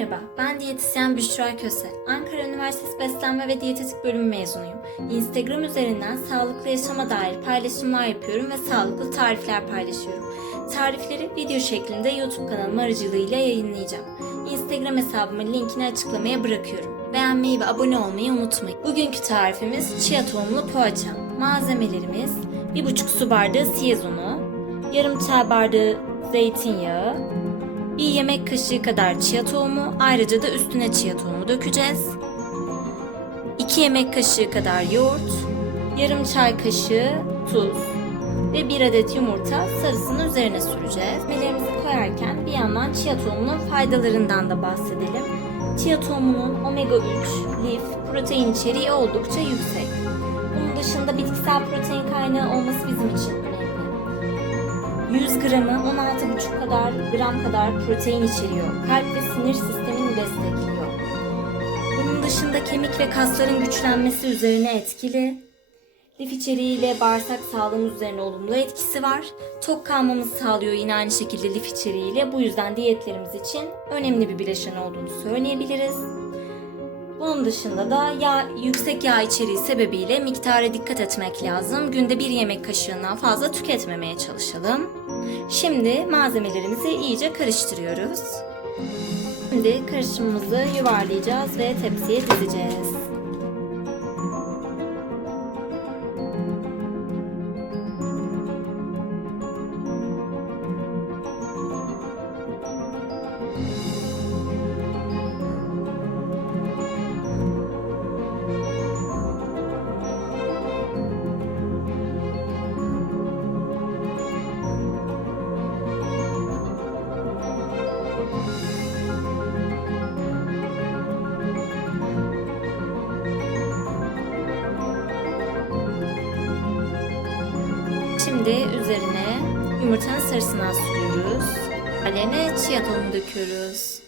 Merhaba, ben diyetisyen Büşra Köse. Ankara Üniversitesi Beslenme ve Diyetetik Bölümü mezunuyum. Instagram üzerinden sağlıklı yaşama dair paylaşımlar yapıyorum ve sağlıklı tarifler paylaşıyorum. Tarifleri video şeklinde YouTube kanalım aracılığıyla yayınlayacağım. Instagram hesabımın linkini açıklamaya bırakıyorum. Beğenmeyi ve abone olmayı unutmayın. Bugünkü tarifimiz chia tohumlu poğaça. Malzemelerimiz 1,5 su bardağı siyez unu, yarım çay bardağı zeytinyağı, bir yemek kaşığı kadar chia tohumu, ayrıca da üstüne chia tohumu dökeceğiz. 2 yemek kaşığı kadar yoğurt, yarım çay kaşığı tuz ve 1 adet yumurta sarısını üzerine süreceğiz. Malzemelerimizi koyarken bir yandan chia tohumunun faydalarından da bahsedelim. Chia tohumunun omega 3, lif, protein içeriği oldukça yüksek. Bunun dışında bitkisel protein kaynağı olması bizim için önemli. 100 gramı 16,5 kadar gram kadar protein içeriyor. Kalp ve sinir sistemini destekliyor. Bunun dışında kemik ve kasların güçlenmesi üzerine etkili. Lif içeriğiyle bağırsak sağlığımız üzerine olumlu etkisi var. Tok kalmamızı sağlıyor yine aynı şekilde lif içeriğiyle. Bu yüzden diyetlerimiz için önemli bir bileşen olduğunu söyleyebiliriz. Bunun dışında da yağ, yüksek yağ içeriği sebebiyle miktara dikkat etmek lazım. Günde bir yemek kaşığından fazla tüketmemeye çalışalım. Şimdi malzemelerimizi iyice karıştırıyoruz. Şimdi karışımımızı yuvarlayacağız ve tepsiye dizeceğiz. Şimdi üzerine yumurtanın sarısından sürüyoruz. Alene chia tohumu döküyoruz.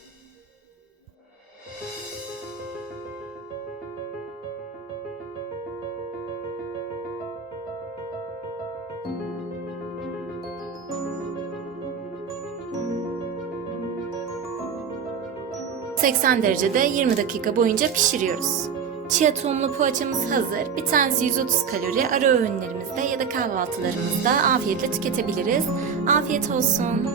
...80 derecede 20 dakika boyunca pişiriyoruz. Chia tohumlu poğaçamız hazır. Bir tanesi 130 kalori. Ara öğünlerimizde ya da kahvaltılarımızda afiyetle tüketebiliriz. Afiyet olsun.